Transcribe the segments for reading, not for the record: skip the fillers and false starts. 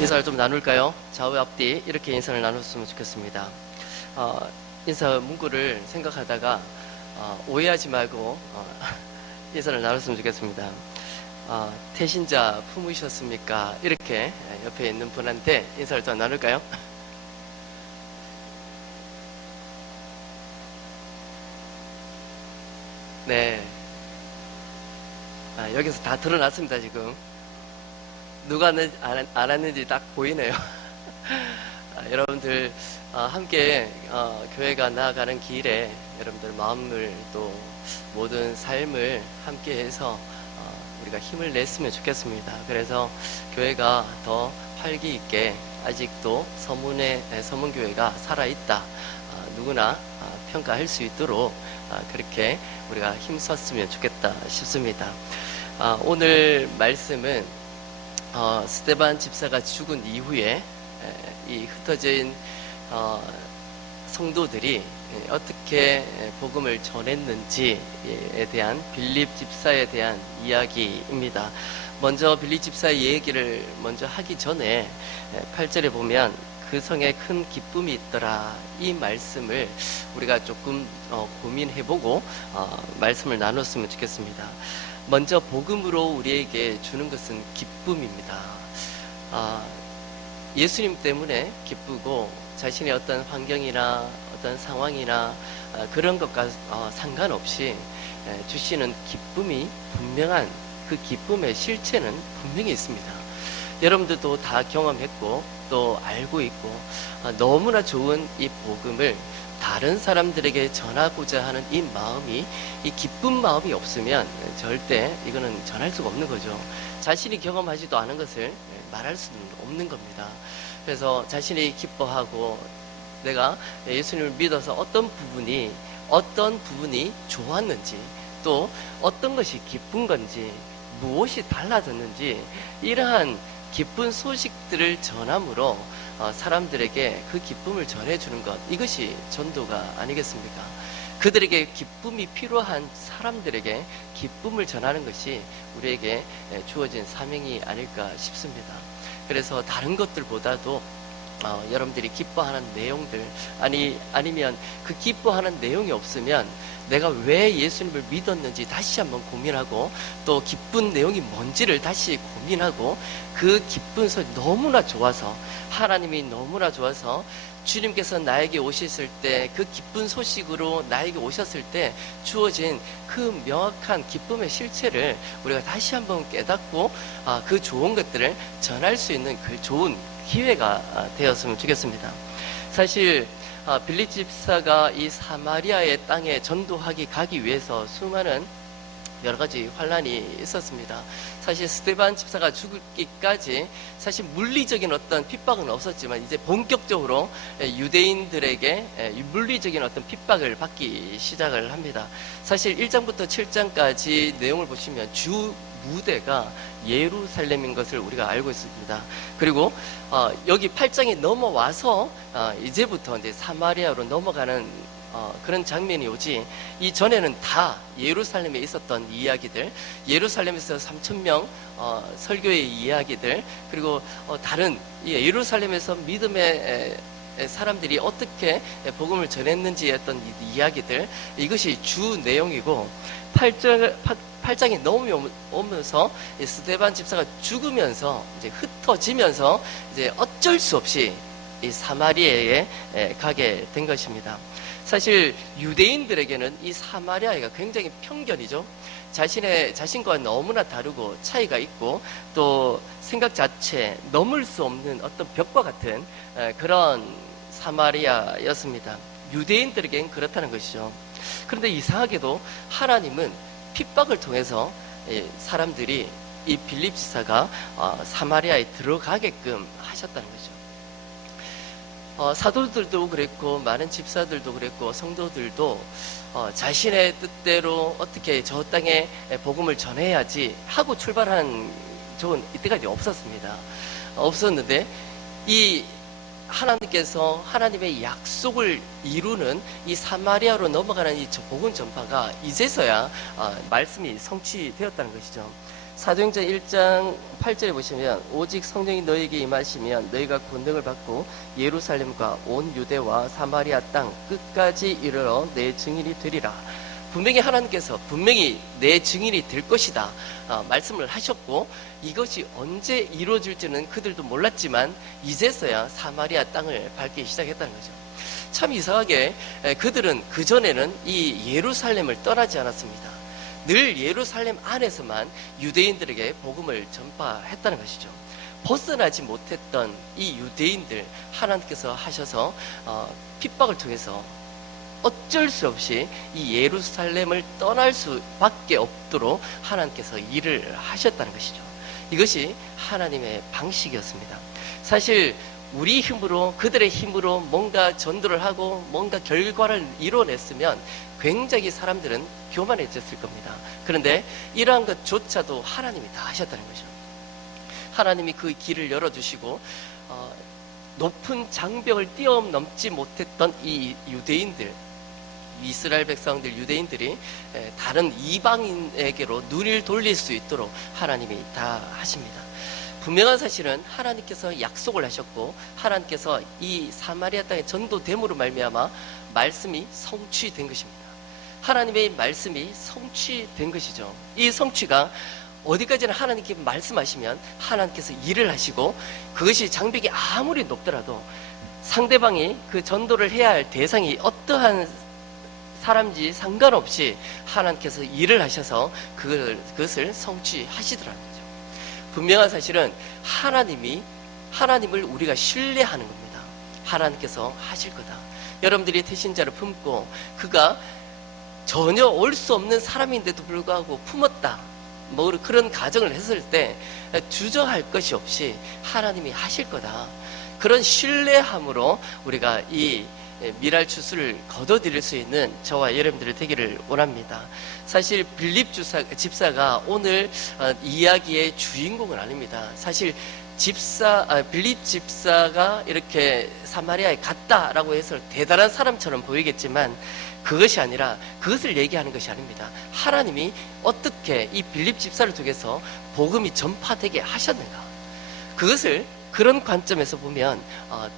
인사를 좀 나눌까요? 좌우 앞뒤 이렇게 인사를 나눴으면 좋겠습니다. 인사 문구를 생각하다가 오해하지 말고 인사를 나눴으면 좋겠습니다. 태신자 품으셨습니까? 이렇게 옆에 있는 분한테 인사를 좀 나눌까요? 네, 여기서 다 드러났습니다. 지금 누가 안 왔는지 딱 보이네요. 여러분들 함께 교회가 나아가는 길에 여러분들 마음을 또 모든 삶을 함께해서 우리가 힘을 냈으면 좋겠습니다. 그래서 교회가 더 활기 있게 아직도 서문교회가 살아있다. 누구나 평가할 수 있도록 그렇게 우리가 힘썼으면 좋겠다 싶습니다. 오늘 말씀은 스데반 집사가 죽은 이후에 이 흩어진 성도들이 어떻게 복음을 전했는지에 대한 빌립 집사에 대한 이야기입니다. 먼저 빌립 집사의 얘기를 먼저 하기 전에 8절에 보면 그 성에 큰 기쁨이 있더라, 이 말씀을 우리가 조금 고민해보고 말씀을 나눴으면 좋겠습니다. 먼저 복음으로 우리에게 주는 것은 기쁨입니다. 예수님 때문에 기쁘고 자신의 어떤 환경이나 어떤 상황이나 그런 것과 상관없이 주시는 기쁨이 분명한 그 기쁨의 실체는 분명히 있습니다. 여러분들도 다 경험했고 또 알고 있고 너무나 좋은 이 복음을 다른 사람들에게 전하고자 하는 이 마음이, 이 기쁜 마음이 없으면 절대 이거는 전할 수가 없는 거죠. 자신이 경험하지도 않은 것을 말할 수는 없는 겁니다. 그래서 자신이 기뻐하고 내가 예수님을 믿어서 어떤 부분이 좋았는지, 또 어떤 것이 기쁜 건지, 무엇이 달라졌는지, 이러한 기쁜 소식들을 전함으로 사람들에게 그 기쁨을 전해주는 것, 이것이 전도가 아니겠습니까? 그들에게 기쁨이 필요한 사람들에게 기쁨을 전하는 것이 우리에게 주어진 사명이 아닐까 싶습니다. 그래서 다른 것들보다도 여러분들이 기뻐하는 내용들, 아니면 그 기뻐하는 내용이 없으면 내가 왜 예수님을 믿었는지 다시 한번 고민하고, 또 기쁜 내용이 뭔지를 다시 고민하고, 그 기쁜 소리 너무나 좋아서, 하나님이 너무나 좋아서 주님께서 나에게 오셨을 때, 그 기쁜 소식으로 나에게 오셨을 때 주어진 그 명확한 기쁨의 실체를 우리가 다시 한번 깨닫고 그 좋은 것들을 전할 수 있는 그 좋은 기회가 되었으면 좋겠습니다. 사실 빌립 집사가 이 사마리아의 땅에 전도하기 가기 위해서 수많은 여러 가지 환란이 있었습니다. 사실 스데반 집사가 죽기까지 사실 물리적인 어떤 핍박은 없었지만 이제 본격적으로 유대인들에게 물리적인 어떤 핍박을 받기 시작을 합니다. 사실 1장부터 7장까지 내용을 보시면 주 무대가 예루살렘인 것을 우리가 알고 있습니다. 그리고 여기 8장에 넘어와서 이제부터 이제 사마리아로 넘어가는 그런 장면이 오지, 이전에는 다 예루살렘에 있었던 이야기들, 예루살렘에서 3,000명 설교의 이야기들, 그리고 다른 예루살렘에서 믿음의 사람들이 어떻게 복음을 전했는지 했던 이야기들, 이것이 주 내용이고, 8장에 넘어오면서 스데반 집사가 죽으면서 이제 흩어지면서 이제 어쩔 수 없이 이 사마리아에 가게 된 것입니다. 사실 유대인들에게는 이 사마리아가 굉장히 편견이죠. 자신과 너무나 다르고 차이가 있고, 또 생각 자체 넘을 수 없는 어떤 벽과 같은 그런 사마리아였습니다. 유대인들에겐 그렇다는 것이죠. 그런데 이상하게도 하나님은 핍박을 통해서 사람들이 이 빌립 지사가 사마리아에 들어가게끔 하셨다는 거죠. 사도들도 그랬고 많은 집사들도 그랬고 성도들도 자신의 뜻대로 어떻게 저 땅에 복음을 전해야지 하고 출발한 적은 이때까지 없었습니다. 없었는데 이 하나님께서 하나님의 약속을 이루는 이 사마리아로 넘어가는 이 복음 전파가 이제서야 말씀이 성취되었다는 것이죠. 사도행전 1장 8절에 보시면 오직 성령이 너희에게 임하시면 너희가 권능을 받고 예루살렘과 온 유대와 사마리아 땅 끝까지 이르러 내 증인이 되리라. 분명히 하나님께서 분명히 내 증인이 될 것이다 말씀을 하셨고, 이것이 언제 이루어질지는 그들도 몰랐지만 이제서야 사마리아 땅을 밟기 시작했다는 거죠. 참 이상하게 그들은 그전에는 이 예루살렘을 떠나지 않았습니다. 늘 예루살렘 안에서만 유대인들에게 복음을 전파했다는 것이죠. 벗어나지 못했던 이 유대인들 하나님께서 하셔서 핍박을 통해서 어쩔 수 없이 이 예루살렘을 떠날 수밖에 없도록 하나님께서 일을 하셨다는 것이죠. 이것이 하나님의 방식이었습니다. 사실 우리 힘으로, 그들의 힘으로 뭔가 전도를 하고 뭔가 결과를 이뤄냈으면 굉장히 사람들은 교만해졌을 겁니다. 그런데 이러한 것조차도 하나님이 다 하셨다는 거죠. 하나님이 그 길을 열어주시고 높은 장벽을 뛰어넘지 못했던 이 유대인들, 이스라엘 백성들, 유대인들이 다른 이방인에게로 눈을 돌릴 수 있도록 하나님이 다 하십니다. 분명한 사실은 하나님께서 약속을 하셨고 하나님께서 이 사마리아 땅의 전도됨으로 말미암아 말씀이 성취된 것입니다. 하나님의 말씀이 성취된 것이죠. 이 성취가 어디까지나 하나님께 말씀하시면 하나님께서 일을 하시고, 그것이 장벽이 아무리 높더라도 상대방이 그 전도를 해야 할 대상이 어떠한 사람인지 상관없이 하나님께서 일을 하셔서 그것을 성취하시더라는 거죠. 분명한 사실은 하나님을 우리가 신뢰하는 겁니다. 하나님께서 하실 거다. 여러분들이 태신자를 품고 그가 전혀 올 수 없는 사람인데도 불구하고 품었다, 뭐 그런 가정을 했을 때 주저할 것이 없이 하나님이 하실 거다. 그런 신뢰함으로 우리가 이 미랄 추수를 거둬들일 수 있는 저와 여러분들이 되기를 원합니다. 사실 빌립 집사가 오늘 이야기의 주인공은 아닙니다. 사실 빌립 집사가 이렇게 사마리아에 갔다라고 해서 대단한 사람처럼 보이겠지만 그것이 아니라, 그것을 얘기하는 것이 아닙니다. 하나님이 어떻게 이 빌립 집사를 통해서 복음이 전파되게 하셨는가, 그것을 그런 관점에서 보면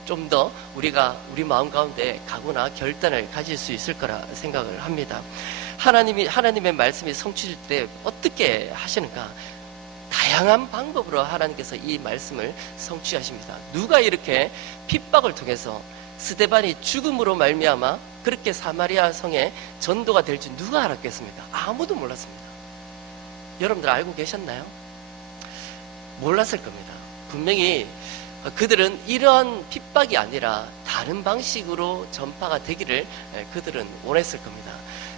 좀 더 우리가 우리 마음 가운데 각오나 결단을 가질 수 있을 거라 생각을 합니다. 하나님의 말씀이 성취될 때 어떻게 하시는가? 다양한 방법으로 하나님께서 이 말씀을 성취하십니다. 누가 이렇게 핍박을 통해서 스데반이 죽음으로 말미암아 그렇게 사마리아 성에 전도가 될 줄 누가 알았겠습니까? 아무도 몰랐습니다. 여러분들 알고 계셨나요? 몰랐을 겁니다. 분명히 그들은 이러한 핍박이 아니라 다른 방식으로 전파가 되기를 그들은 원했을 겁니다.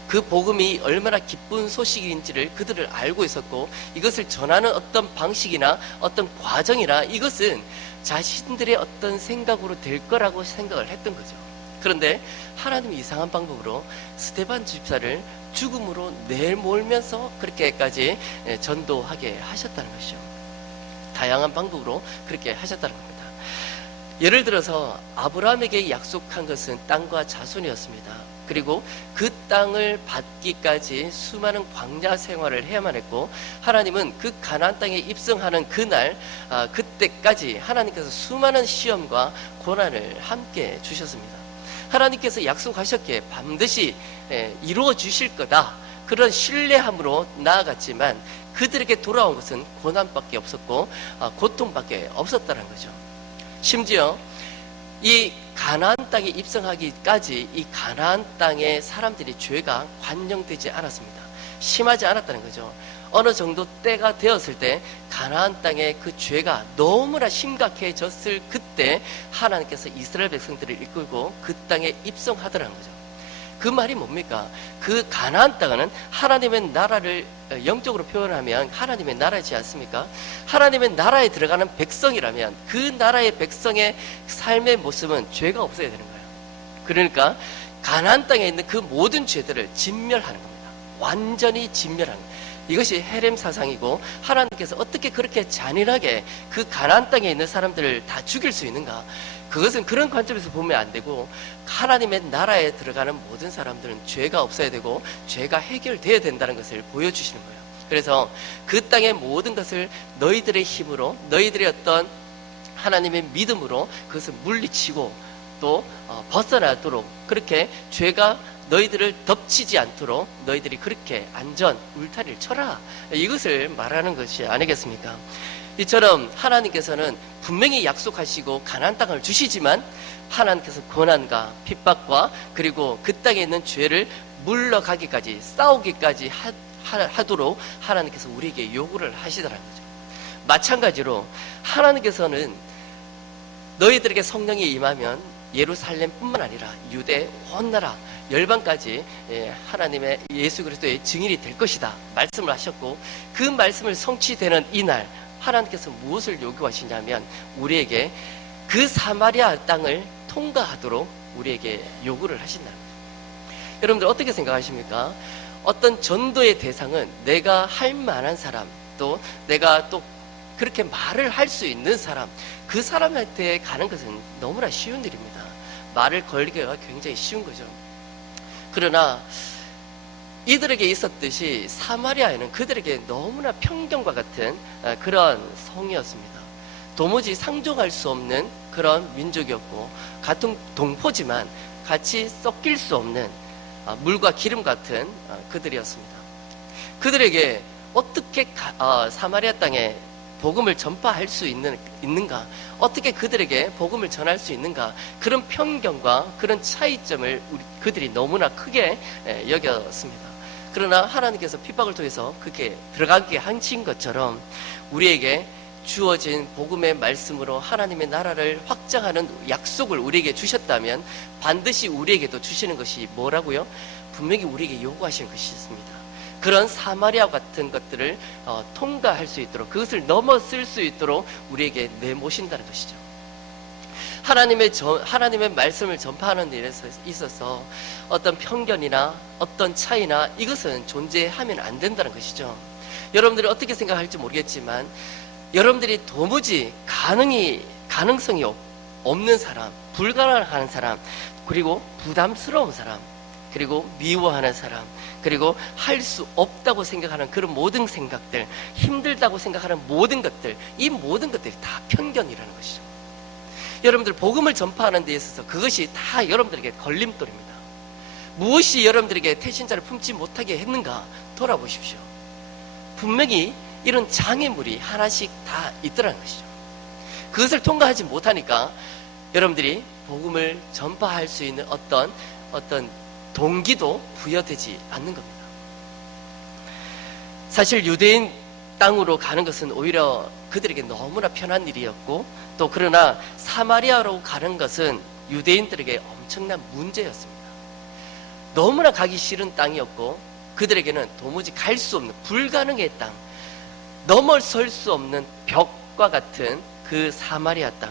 그 복음이 얼마나 기쁜 소식인지를 그들을 알고 있었고, 이것을 전하는 어떤 방식이나 어떤 과정이나 이것은 자신들의 어떤 생각으로 될 거라고 생각을 했던 거죠. 그런데 하나님이 이상한 방법으로 스데반 집사를 죽음으로 내몰면서 그렇게까지 전도하게 하셨다는 것이죠. 다양한 방법으로 그렇게 하셨다는 겁니다. 예를 들어서 아브라함에게 약속한 것은 땅과 자손이었습니다. 그리고 그 땅을 받기까지 수많은 광야 생활을 해야만 했고, 하나님은 그 가나안 땅에 입성하는 그날 그때까지 하나님께서 수많은 시험과 고난을 함께 주셨습니다. 하나님께서 약속하셨기에 반드시 이루어 주실 거다, 그런 신뢰함으로 나아갔지만 그들에게 돌아온 것은 고난밖에 없었고 고통밖에 없었다는 거죠. 심지어 이 가나안 땅에 입성하기까지 이 가나안 땅의 사람들이 죄가 관영되지 않았습니다. 심하지 않았다는 거죠. 어느 정도 때가 되었을 때 가나안 땅의 그 죄가 너무나 심각해졌을 그때 하나님께서 이스라엘 백성들을 이끌고 그 땅에 입성하더라는 거죠. 그 말이 뭡니까? 그 가나안 땅은 하나님의 나라를 영적으로 표현하면 하나님의 나라이지 않습니까? 하나님의 나라에 들어가는 백성이라면 그 나라의 백성의 삶의 모습은 죄가 없어야 되는 거예요. 그러니까 가나안 땅에 있는 그 모든 죄들을 진멸하는 겁니다. 완전히 진멸하는 거예요. 이것이 헤렘 사상이고, 하나님께서 어떻게 그렇게 잔인하게 그 가나안 땅에 있는 사람들을 다 죽일 수 있는가? 그것은 그런 관점에서 보면 안 되고, 하나님의 나라에 들어가는 모든 사람들은 죄가 없어야 되고 죄가 해결되어야 된다는 것을 보여주시는 거예요. 그래서 그 땅의 모든 것을 너희들의 힘으로, 너희들의 어떤 하나님의 믿음으로 그것을 물리치고 또 벗어나도록, 그렇게 죄가 너희들을 덮치지 않도록 너희들이 그렇게 안전 울타리를 쳐라, 이것을 말하는 것이 아니겠습니까? 이처럼 하나님께서는 분명히 약속하시고 가나안 땅을 주시지만 하나님께서 고난과 핍박과 그리고 그 땅에 있는 죄를 물러가기까지, 싸우기까지 하도록 하나님께서 우리에게 요구를 하시더라는 거죠. 마찬가지로 하나님께서는 너희들에게 성령이 임하면 예루살렘뿐만 아니라 유대 온 나라 열방까지 하나님의 예수 그리스도의 증인이 될 것이다 말씀을 하셨고, 그 말씀을 성취되는 이날 하나님께서 무엇을 요구하시냐면 우리에게 그 사마리아 땅을 통과하도록 우리에게 요구를 하신다는 거예요. 여러분들 어떻게 생각하십니까? 어떤 전도의 대상은 내가 할 만한 사람, 또 내가 또 그렇게 말을 할 수 있는 사람, 그 사람한테 가는 것은 너무나 쉬운 일입니다. 말을 걸기가 굉장히 쉬운 거죠. 그러나 이들에게 있었듯이 사마리아에는 그들에게 너무나 편견과 같은 그런 성이었습니다. 도무지 상종할 수 없는 그런 민족이었고, 같은 동포지만 같이 섞일 수 없는 물과 기름 같은 그들이었습니다. 그들에게 어떻게 사마리아 땅에 복음을 전파할 수 있는가, 어떻게 그들에게 복음을 전할 수 있는가, 그런 편견과 그런 차이점을 그들이 너무나 크게 여겼습니다. 그러나 하나님께서 핍박을 통해서 그렇게 들어가게 하신 것처럼 우리에게 주어진 복음의 말씀으로 하나님의 나라를 확장하는 약속을 우리에게 주셨다면 반드시 우리에게도 주시는 것이 뭐라고요? 분명히 우리에게 요구하시는 것이 있습니다. 그런 사마리아 같은 것들을 통과할 수 있도록, 그것을 넘어설 수 있도록 우리에게 내모신다는 것이죠. 하나님의 말씀을 전파하는 일에 있어서 어떤 편견이나 어떤 차이나 이것은 존재하면 안 된다는 것이죠. 여러분들이 어떻게 생각할지 모르겠지만 여러분들이 도무지 가능성이 없는 사람, 불가능한 사람, 그리고 부담스러운 사람, 그리고 미워하는 사람, 그리고 할 수 없다고 생각하는 그런 모든 생각들, 힘들다고 생각하는 모든 것들, 이 모든 것들이 다 편견이라는 것이죠. 여러분들 복음을 전파하는 데 있어서 그것이 다 여러분들에게 걸림돌입니다. 무엇이 여러분들에게 태신자를 품지 못하게 했는가 돌아보십시오. 분명히 이런 장애물이 하나씩 다 있더라는 것이죠. 그것을 통과하지 못하니까 여러분들이 복음을 전파할 수 있는 어떤 동기도 부여되지 않는 겁니다. 사실 유대인 땅으로 가는 것은 오히려 그들에게 너무나 편한 일이었고, 또 그러나 사마리아로 가는 것은 유대인들에게 엄청난 문제였습니다. 너무나 가기 싫은 땅이었고 그들에게는 도무지 갈 수 없는 불가능의 땅, 넘어설 수 없는 벽과 같은 그 사마리아 땅,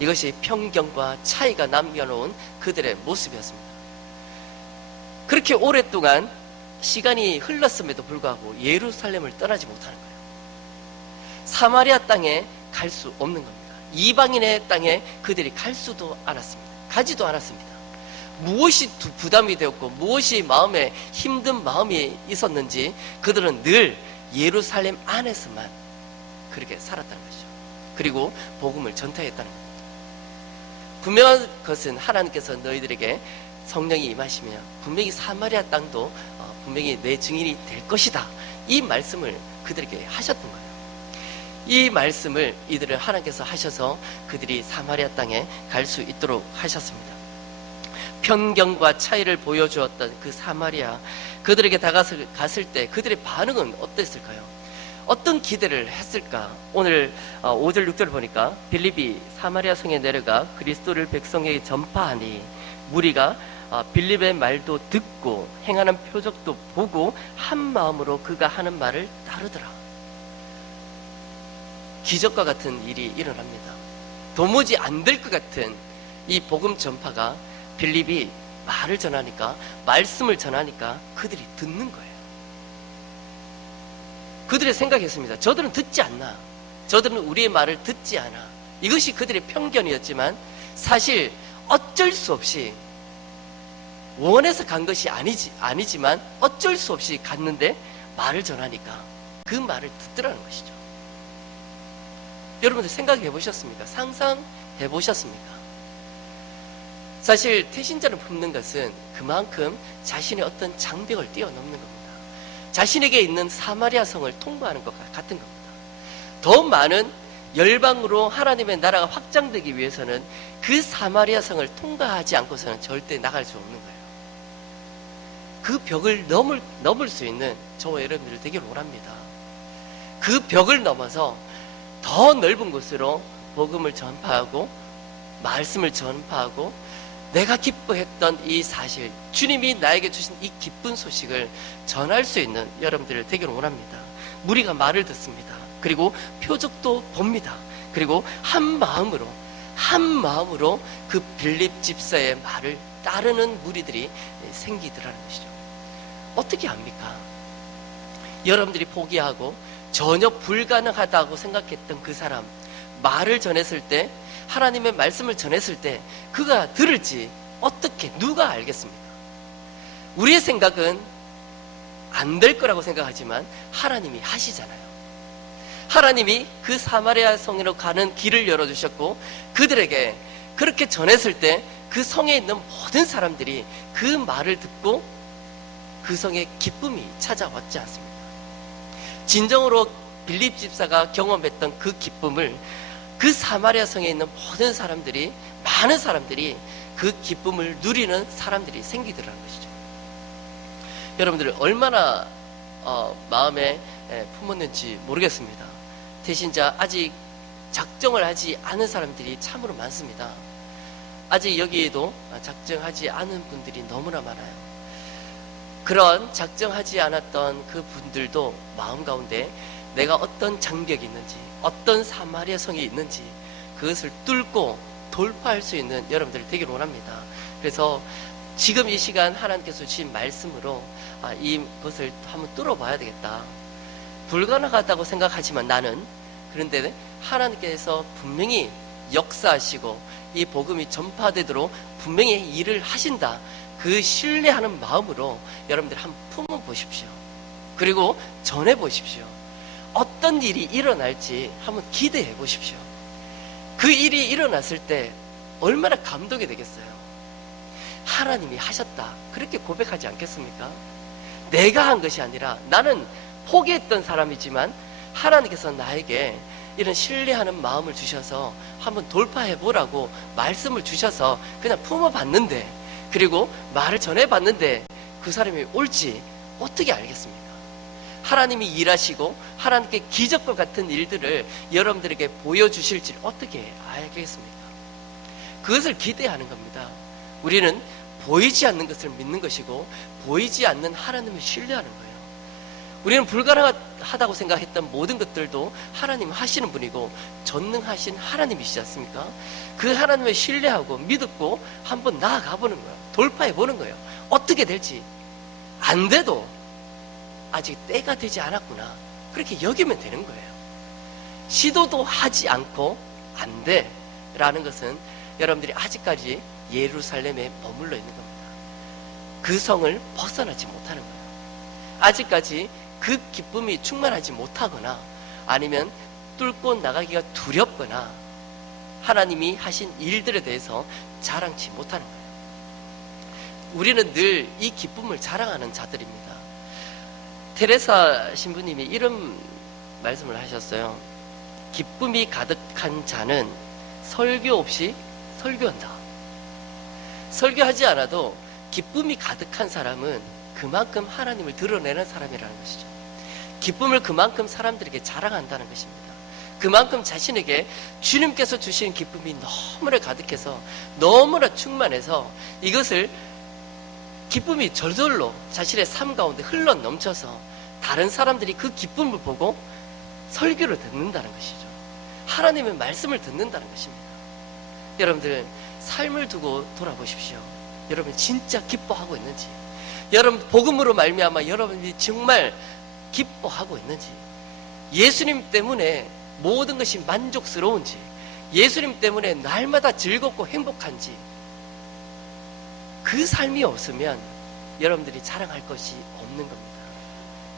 이것이 편견과 차이가 남겨놓은 그들의 모습이었습니다. 그렇게 오랫동안 시간이 흘렀음에도 불구하고 예루살렘을 떠나지 못하는 거예요. 사마리아 땅에 갈 수 없는 겁니다. 이방인의 땅에 그들이 가지도 않았습니다. 무엇이 부담이 되었고 무엇이 마음에 힘든 마음이 있었는지 그들은 늘 예루살렘 안에서만 그렇게 살았다는 것이죠. 그리고 복음을 전파했다는 겁니다. 분명한 것은 하나님께서 너희들에게 성령이 임하시면 분명히 사마리아 땅도 분명히 내 증인이 될 것이다, 이 말씀을 그들에게 하셨던 거예요. 이 말씀을 이들을 하나님께서 하셔서 그들이 사마리아 땅에 갈 수 있도록 하셨습니다. 편견과 차이를 보여주었던 그 사마리아, 그들에게 다가갔을 때 그들의 반응은 어땠을까요? 어떤 기대를 했을까? 오늘 5절 6절 보니까 빌립이 사마리아 성에 내려가 그리스도를 백성에게 전파하니 무리가 빌립의 말도 듣고 행하는 표적도 보고 한 마음으로 그가 하는 말을 따르더라. 기적과 같은 일이 일어납니다. 도무지 안 될 것 같은 이 복음 전파가 빌립이 말을 전하니까, 말씀을 전하니까 그들이 듣는 거예요. 그들이 생각했습니다. 저들은 듣지 않나? 저들은 우리의 말을 듣지 않아. 이것이 그들의 편견이었지만 사실 어쩔 수 없이 원해서 간 것이 아니지만 어쩔 수 없이 갔는데 말을 전하니까 그 말을 듣더라는 것이죠. 여러분들 생각해 보셨습니까? 상상해 보셨습니까? 사실 태신자를 품는 것은 그만큼 자신의 어떤 장벽을 뛰어넘는 겁니다. 자신에게 있는 사마리아 성을 통과하는 것 같은 겁니다. 더 많은 열방으로 하나님의 나라가 확장되기 위해서는 그 사마리아 성을 통과하지 않고서는 절대 나갈 수 없는 거예요. 그 벽을 넘을 수 있는 저와 여러분들 되기를 원합니다. 그 벽을 넘어서 더 넓은 곳으로 복음을 전파하고 말씀을 전파하고 내가 기뻐했던 이 사실, 주님이 나에게 주신 이 기쁜 소식을 전할 수 있는 여러분들을 되기를 원합니다. 무리가 말을 듣습니다. 그리고 표적도 봅니다. 그리고 한 마음으로 그 빌립 집사의 말을 따르는 무리들이 생기더라는 것이죠. 어떻게 합니까? 여러분들이 포기하고 전혀 불가능하다고 생각했던 그 사람, 말을 전했을 때, 하나님의 말씀을 전했을 때 그가 들을지 어떻게 누가 알겠습니까? 우리의 생각은 안 될 거라고 생각하지만 하나님이 하시잖아요. 하나님이 그 사마리아 성으로 가는 길을 열어주셨고 그들에게 그렇게 전했을 때 그 성에 있는 모든 사람들이 그 말을 듣고 그 성에 기쁨이 찾아왔지 않습니까? 진정으로 빌립 집사가 경험했던 그 기쁨을 그 사마리아 성에 있는 모든 사람들이, 많은 사람들이 그 기쁨을 누리는 사람들이 생기더라는 것이죠. 여러분들 얼마나 마음에 품었는지 모르겠습니다. 대신자 아직 작정을 하지 않은 사람들이 참으로 많습니다. 아직 여기에도 작정하지 않은 분들이 너무나 많아요. 그런 작정하지 않았던 그 분들도 마음 가운데 내가 어떤 장벽이 있는지, 어떤 사마리아 성이 있는지 그것을 뚫고 돌파할 수 있는 여러분들이 되기를 원합니다. 그래서 지금 이 시간 하나님께서 주신 말씀으로 이것을 한번 뚫어봐야 되겠다. 불가능하다고 생각하지만 나는, 그런데 하나님께서 분명히 역사하시고 이 복음이 전파되도록 분명히 일을 하신다. 그 신뢰하는 마음으로 여러분들 한번 품어보십시오. 그리고 전해보십시오. 어떤 일이 일어날지 한번 기대해 보십시오. 그 일이 일어났을 때 얼마나 감동이 되겠어요. 하나님이 하셨다. 그렇게 고백하지 않겠습니까? 내가 한 것이 아니라 나는 포기했던 사람이지만 하나님께서 나에게 이런 신뢰하는 마음을 주셔서 한번 돌파해 보라고 말씀을 주셔서 그냥 품어봤는데, 그리고 말을 전해봤는데 그 사람이 옳지 어떻게 알겠습니까? 하나님이 일하시고 하나님께 기적과 같은 일들을 여러분들에게 보여주실지 어떻게 알겠습니까? 그것을 기대하는 겁니다. 우리는 보이지 않는 것을 믿는 것이고 보이지 않는 하나님을 신뢰하는 거예요. 우리는 불가능하다고 생각했던 모든 것들도 하나님 하시는 분이고 전능하신 하나님이시지 않습니까? 그 하나님을 신뢰하고 믿고 한번 나아가 보는 거예요. 돌파해 보는 거예요. 어떻게 될지. 안 돼도 아직 때가 되지 않았구나. 그렇게 여기면 되는 거예요. 시도도 하지 않고 안 돼 라는 것은 여러분들이 아직까지 예루살렘에 머물러 있는 겁니다. 그 성을 벗어나지 못하는 거예요. 아직까지 그 기쁨이 충만하지 못하거나 아니면 뚫고 나가기가 두렵거나 하나님이 하신 일들에 대해서 자랑치 못하는 거예요. 우리는 늘 이 기쁨을 자랑하는 자들입니다. 테레사 신부님이 이런 말씀을 하셨어요. 기쁨이 가득한 자는 설교 없이 설교한다. 설교하지 않아도 기쁨이 가득한 사람은 그만큼 하나님을 드러내는 사람이라는 것이죠. 기쁨을 그만큼 사람들에게 자랑한다는 것입니다. 그만큼 자신에게 주님께서 주시는 기쁨이 너무나 가득해서 너무나 충만해서 이것을 기쁨이 저절로 자신의 삶 가운데 흘러 넘쳐서 다른 사람들이 그 기쁨을 보고 설교를 듣는다는 것이죠. 하나님의 말씀을 듣는다는 것입니다. 여러분들 삶을 두고 돌아보십시오. 여러분 진짜 기뻐하고 있는지, 여러분 복음으로 말미암아 여러분이 정말 기뻐하고 있는지, 예수님 때문에 모든 것이 만족스러운지, 예수님 때문에 날마다 즐겁고 행복한지, 그 삶이 없으면 여러분들이 자랑할 것이 없는 겁니다.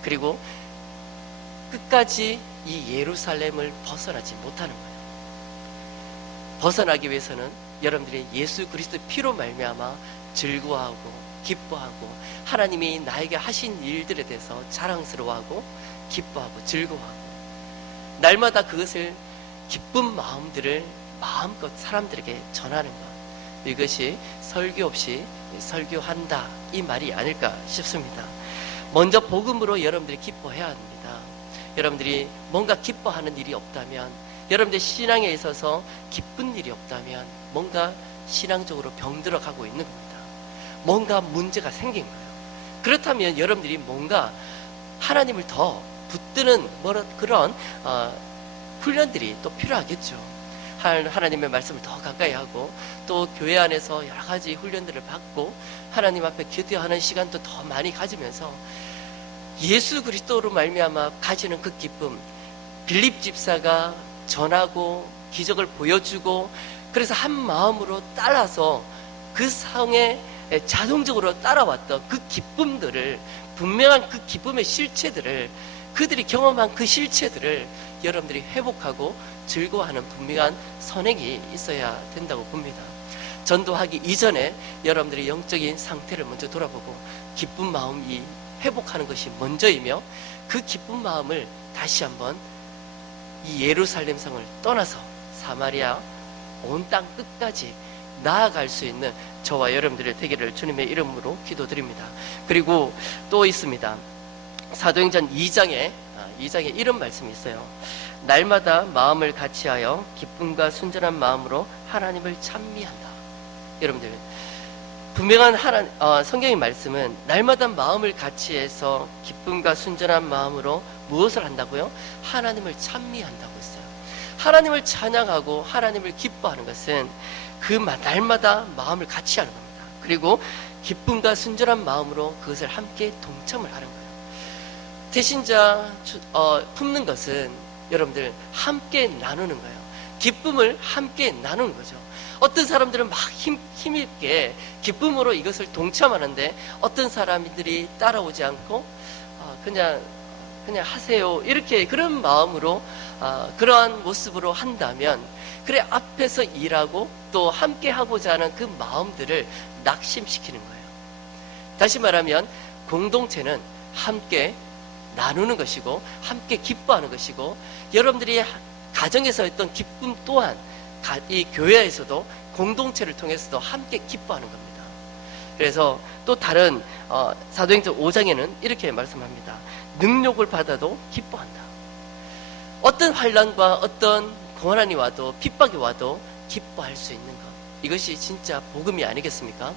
그리고 끝까지 이 예루살렘을 벗어나지 못하는 거예요. 벗어나기 위해서는 여러분들이 예수 그리스도의 피로 말미암아 즐거워하고 기뻐하고 하나님이 나에게 하신 일들에 대해서 자랑스러워하고 기뻐하고 즐거워하고 날마다 그것을 기쁜 마음들을 마음껏 사람들에게 전하는 것, 이것이 설교 없이 설교한다 이 말이 아닐까 싶습니다. 먼저 복음으로 여러분들이 기뻐해야 합니다. 여러분들이 뭔가 기뻐하는 일이 없다면, 여러분들 신앙에 있어서 기쁜 일이 없다면 뭔가 신앙적으로 병들어가고 있는 겁니다. 뭔가 문제가 생긴 거예요. 그렇다면 여러분들이 뭔가 하나님을 더 붙드는 그런 훈련들이 또 필요하겠죠. 하나님의 말씀을 더 가까이 하고 또 교회 안에서 여러 가지 훈련들을 받고 하나님 앞에 기도하는 시간도 더 많이 가지면서 예수 그리스도로 말미암아 가지는 그 기쁨, 빌립 집사가 전하고 기적을 보여주고 그래서 한 마음으로 따라서 그 성에 자동적으로 따라왔던 그 기쁨들을, 분명한 그 기쁨의 실체들을, 그들이 경험한 그 실체들을 여러분들이 회복하고 즐거워하는 분명한 선행이 있어야 된다고 봅니다. 전도하기 이전에 여러분들이 영적인 상태를 먼저 돌아보고 기쁜 마음이 회복하는 것이 먼저이며, 그 기쁜 마음을 다시 한번 이 예루살렘 성을 떠나서 사마리아 온 땅 끝까지 나아갈 수 있는 저와 여러분들의 되기를 주님의 이름으로 기도드립니다. 그리고 또 있습니다. 사도행전 2장에 이런 말씀이 있어요. 날마다 마음을 같이하여 기쁨과 순전한 마음으로 하나님을 찬미한다. 여러분들, 분명한 성경의 말씀은 날마다 마음을 같이해서 기쁨과 순전한 마음으로 무엇을 한다고요? 하나님을 찬미한다고 했어요. 하나님을 찬양하고 하나님을 기뻐하는 것은 그 날마다 마음을 같이 하는 겁니다. 그리고 기쁨과 순전한 마음으로 그것을 함께 동참을 하는 거예요. 대신자 품는 것은 여러분들 함께 나누는 거예요. 기쁨을 함께 나누는 거죠. 어떤 사람들은 막 힘있게 기쁨으로 이것을 동참하는데 어떤 사람들이 따라오지 않고 그냥 하세요 이렇게 그런 마음으로 그러한 모습으로 한다면, 그래 앞에서 일하고 또 함께 하고자 하는 그 마음들을 낙심시키는 거예요. 다시 말하면 공동체는 함께 나누는 것이고 함께 기뻐하는 것이고, 여러분들이 가정에서 했던 기쁨 또한 이 교회에서도 공동체를 통해서도 함께 기뻐하는 겁니다. 그래서 또 다른 사도행전 5장에는 이렇게 말씀합니다. 능력을 받아도 기뻐한다. 어떤 환난과 어떤 고난이 와도 핍박이 와도 기뻐할 수 있는 것, 이것이 진짜 복음이 아니겠습니까?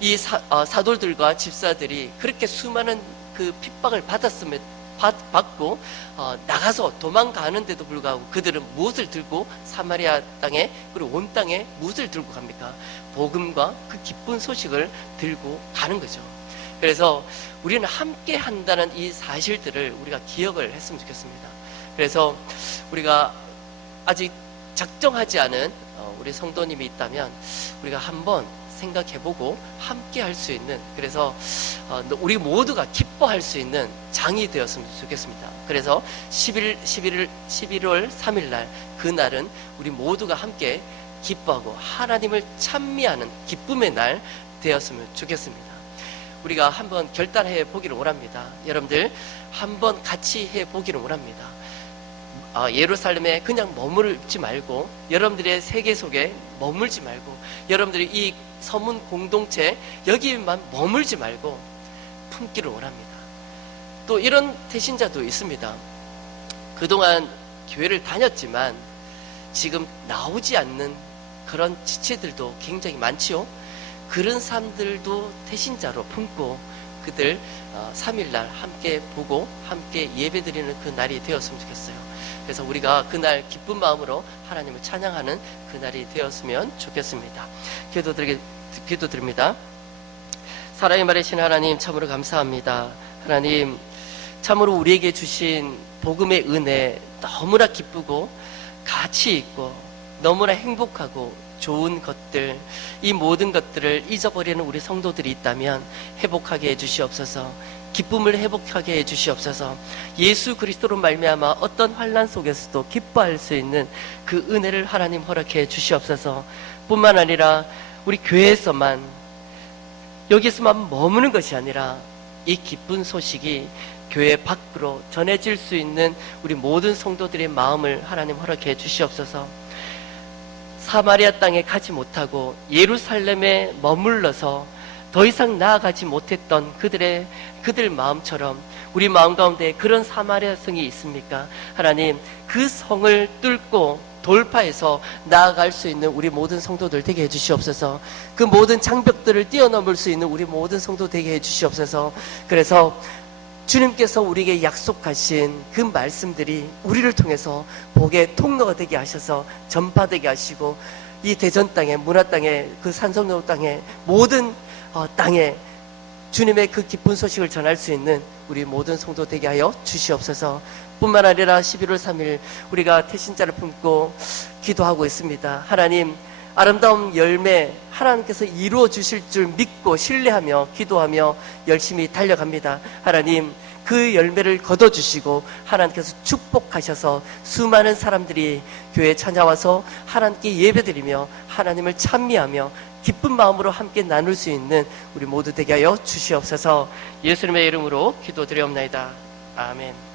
이 사도들과 집사들이 그렇게 수많은 그 핍박을 받고 나가서 도망가는데도 불구하고 그들은 무엇을 들고 사마리아 땅에 그리고 온 땅에 무엇을 들고 갑니까? 복음과 그 기쁜 소식을 들고 가는 거죠. 그래서 우리는 함께 한다는 이 사실들을 우리가 기억을 했으면 좋겠습니다. 그래서 우리가 아직 작정하지 않은 우리 성도님이 있다면 우리가 한번 생각해보고 함께 할 수 있는, 그래서 우리 모두가 기뻐할 수 있는 장이 되었으면 좋겠습니다. 그래서 11월 3일 날, 그날은 우리 모두가 함께 기뻐하고 하나님을 찬미하는 기쁨의 날 되었으면 좋겠습니다. 우리가 한번 결단해 보기를 원합니다. 여러분들 한번 같이 해 보기를 원합니다. 예루살렘에 그냥 머물지 말고, 여러분들의 세계 속에 머물지 말고, 여러분들이 이 서문 공동체 여기만 머물지 말고 품기를 원합니다. 또 이런 태신자도 있습니다. 그동안 교회를 다녔지만 지금 나오지 않는 그런 지체들도 굉장히 많지요. 그런 사람들도 태신자로 품고 그들 3일날 함께 보고 함께 예배드리는 그 날이 되었으면 좋겠어요. 그래서 우리가 그날 기쁜 마음으로 하나님을 찬양하는 그날이 되었으면 좋겠습니다. 기도드립니다. 사랑의 말이신 하나님, 참으로 감사합니다. 하나님, 참으로 우리에게 주신 복음의 은혜 너무나 기쁘고 가치 있고 너무나 행복하고 좋은 것들, 이 모든 것들을 잊어버리는 우리 성도들이 있다면 회복하게 해주시옵소서. 기쁨을 회복하게 해 주시옵소서. 예수 그리스도로 말미암아 어떤 환난 속에서도 기뻐할 수 있는 그 은혜를 하나님 허락해 주시옵소서. 뿐만 아니라 우리 교회에서만 여기서만 머무는 것이 아니라 이 기쁜 소식이 교회 밖으로 전해질 수 있는 우리 모든 성도들의 마음을 하나님 허락해 주시옵소서. 사마리아 땅에 가지 못하고 예루살렘에 머물러서 더 이상 나아가지 못했던 그들 마음처럼 우리 마음 가운데 그런 사마리아 성이 있습니까? 하나님, 그 성을 뚫고 돌파해서 나아갈 수 있는 우리 모든 성도들 되게 해주시옵소서. 그 모든 장벽들을 뛰어넘을 수 있는 우리 모든 성도 되게 해주시옵소서. 그래서 주님께서 우리에게 약속하신 그 말씀들이 우리를 통해서 복의 통로가 되게 하셔서 전파되게 하시고, 이 대전 땅에, 문화 땅에, 그 산성로 땅에, 모든 땅에 주님의 그 기쁜 소식을 전할 수 있는 우리 모든 성도 되게 하여 주시옵소서. 뿐만 아니라 11월 3일 우리가 태신자를 품고 기도하고 있습니다. 하나님, 아름다운 열매 하나님께서 이루어 주실 줄 믿고 신뢰하며 기도하며 열심히 달려갑니다. 하나님, 그 열매를 거둬주시고 하나님께서 축복하셔서 수많은 사람들이 교회에 찾아와서 하나님께 예배드리며 하나님을 찬미하며 기쁜 마음으로 함께 나눌 수 있는 우리 모두 되게 하여 주시옵소서. 예수님의 이름으로 기도드리옵나이다. 아멘.